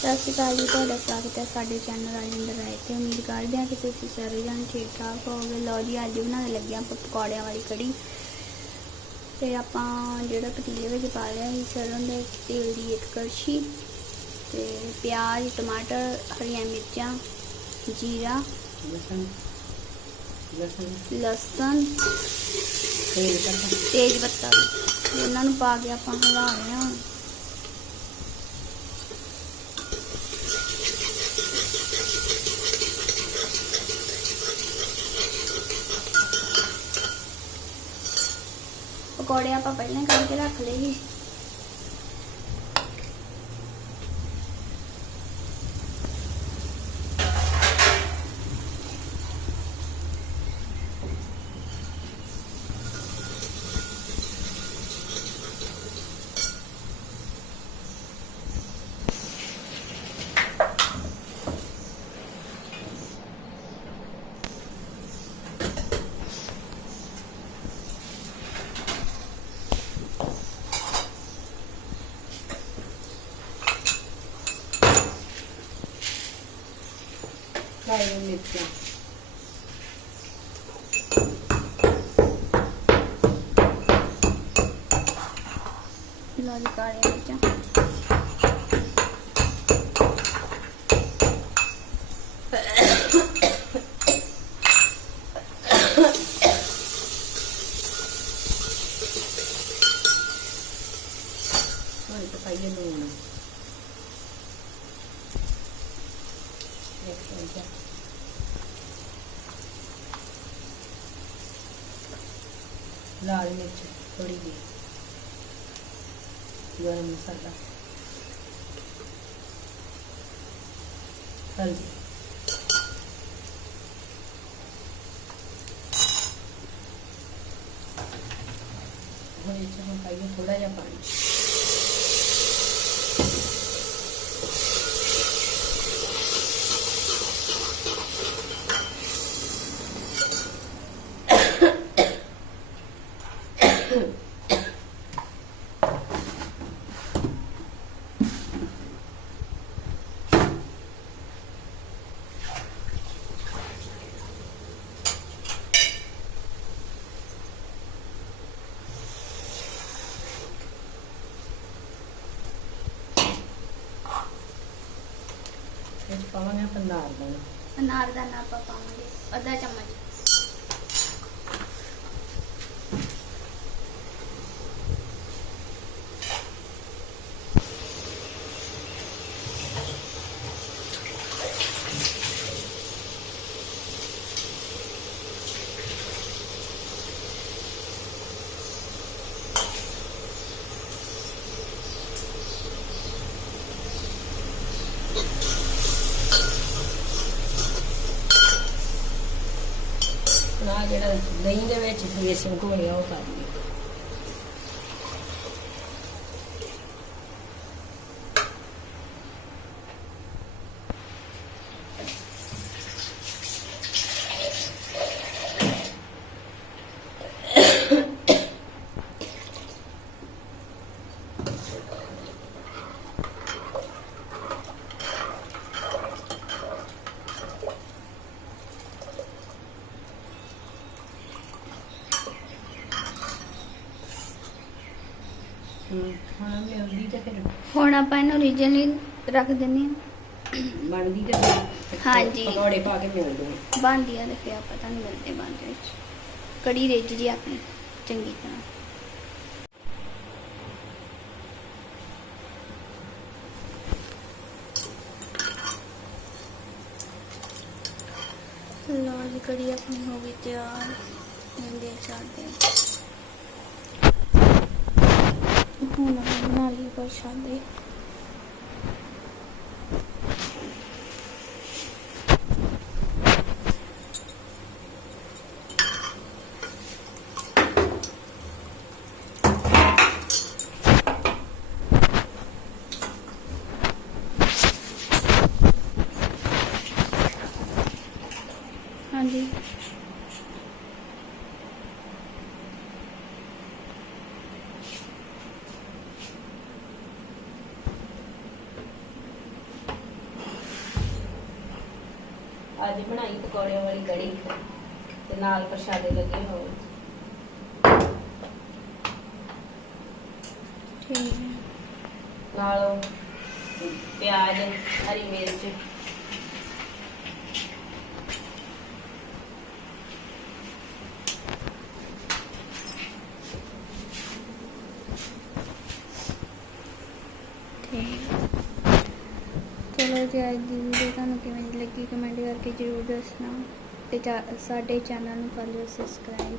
ਸਤਿ ਸ਼੍ਰੀ ਅਕਾਲ ਜੀ ਤੁਹਾਡਾ ਸਵਾਗਤ ਹੈ ਸਾਡੇ ਚੈਨਲ ਰਾਜਿੰਦਰ ਰਾਏ ਤੇ ਉਮੀਦ ਕਰਦੇ ਹਾਂ ਕਿ ਤੁਸੀਂ ਸਾਰੇ ਜਣ ਠੀਕ ਠਾਕ ਹੋਵੋਗੇ। ਲਓ ਜੀ ਅੱਜ ਬਣਾਉਣ ਲੱਗੇ ਆਪਾਂ ਪਕੌੜਿਆਂ ਵਾਲੀ ਕੜੀ। ਤੇ ਆਪਾਂ ਜਿਹੜਾ ਪਤੀਲੇ ਵਿੱਚ ਪਾ ਲਿਆ ਸੀ ਸਰੋਂ ਦੇ ਤੇਲ ਦੀ ਇੱਕ ਕੜਛੀ ਤੇ ਪਿਆਜ਼ ਟਮਾਟਰ ਹਰੀਆਂ ਮਿਰਚਾਂ ਜੀਰਾ ਲਸਣ। ਲਸਣ। ਤੇਜ ਪੱਤਾ। ਇਹਨਾਂ ਨੂੰ ਪਾ ਕੇ ਆਪਾਂ ਹਿਲਾ ਰਹੇ ਹਾਂ ਪਕੌੜੇ ਆਪਾਂ ਪਹਿਲਾਂ ਹੀ ਕੱਢ ਰੱਖ ਲਏ ਸੀ। ਕਾਲੀ ਮਿਰਚਾਂ ਲਓ ਜੀ ਕਾਲੀਆਂ ਮਿਰਚਾਂ ਹੁਣ ਤਾਂ ਪਾਈਏ ਲੂਣ ਇੱਕ ਲਾਲ ਮਿਰਚ ਥੋੜੀ ਜਿਹੀ ਗਰਮ ਮਸਾਲਾ ਹਲਦੀ ਹੁਣ ਇਹ 'ਚ ਪਾਈਏ ਥੋੜਾ ਜਿਹਾ ਪਾਣੀ ਪਾਵਾਂਗੇ ਆਪਾਂ ਨਾਰ ਦਾਣਾ ਅਨਾਰਦਾਨਾ ਆਪਾਂ ਪਾਵਾਂਗੇ ਅੱਧਾ ਚਮਚ। ਨਾ ਜਿਹੜਾ ਦਹੀਂ ਦੇ ਵਿੱਚ ਬੇਸਨ ਘੋਲਿਆ ਉਹ ਪਾ ਦਈਏ ਹੁਣ ਮਿਲਦੀ ਤੇ ਫਿਰ ਹੁਣ ਆਪਾਂ ਇਹਨੂੰ ਰੀਜਨ ਲਈ ਰੱਖ ਦਿੰਨੇ ਆ ਬਣਦੀ ਤੇ ਫਿਰ ਹਾਂਜੀ। ਪਕੌੜੇ ਪਾ ਕੇ ਮਿਲਦੇ ਆ ਬਣਦੀ ਆ ਤੇ ਫਿਰ ਆਪਾਂ ਤੁਹਾਨੂੰ ਮਿਲਦੇ ਬਾਅਦ ਦੇ ਵਿੱਚ। ਕੜੀ ਰਿੱਝ ਜੀ ਆਪਣੀ ਚੰਗੀ ਤਰ੍ਹਾਂ। ਲਓ ਜੀ ਕੜੀ ਆਪਣੀ ਹੋ ਗਈ ਤਿਆਰ। ਇਹ ਦੇਖ ਸਕਦੇ ਹੋ। ਹੁਣ ਆਪਾਂ ਬਣਾ ਲਈ ਪ੍ਰਸ਼ਾਦੇ ਹਾਂਜੀ। ਅੱਜ ਬਣਾਈ ਪਕੌੜਿਆਂ ਵਾਲੀ ਕੜੀ ਤੇ ਨਾਲ ਪ੍ਰਸ਼ਾਦੇ ਲੱਗੇ ਹੋਏ। ਠੀਕ ਨਾਲ ਪਿਆਜ਼ ਹਰੀ ਮਿਰਚ ਠੀਕ ਹੈ। ਚਲੋ ਜੀ ਅੱਜ ਦੀ ਵੀਡੀਓ ਤੁਹਾਨੂੰ ਕਿਵੇਂ ਲੱਗੀ? ਕਮੈਂਟ ਕਰਕੇ ਜਰੂਰ ਦੱਸਣਾ ਤੇ ਚਾ- ਸਾਡੇ ਚੈਨਲ ਨੂੰ ਫੋਲੋ ਸਬਸਕ੍ਰਾਈਬ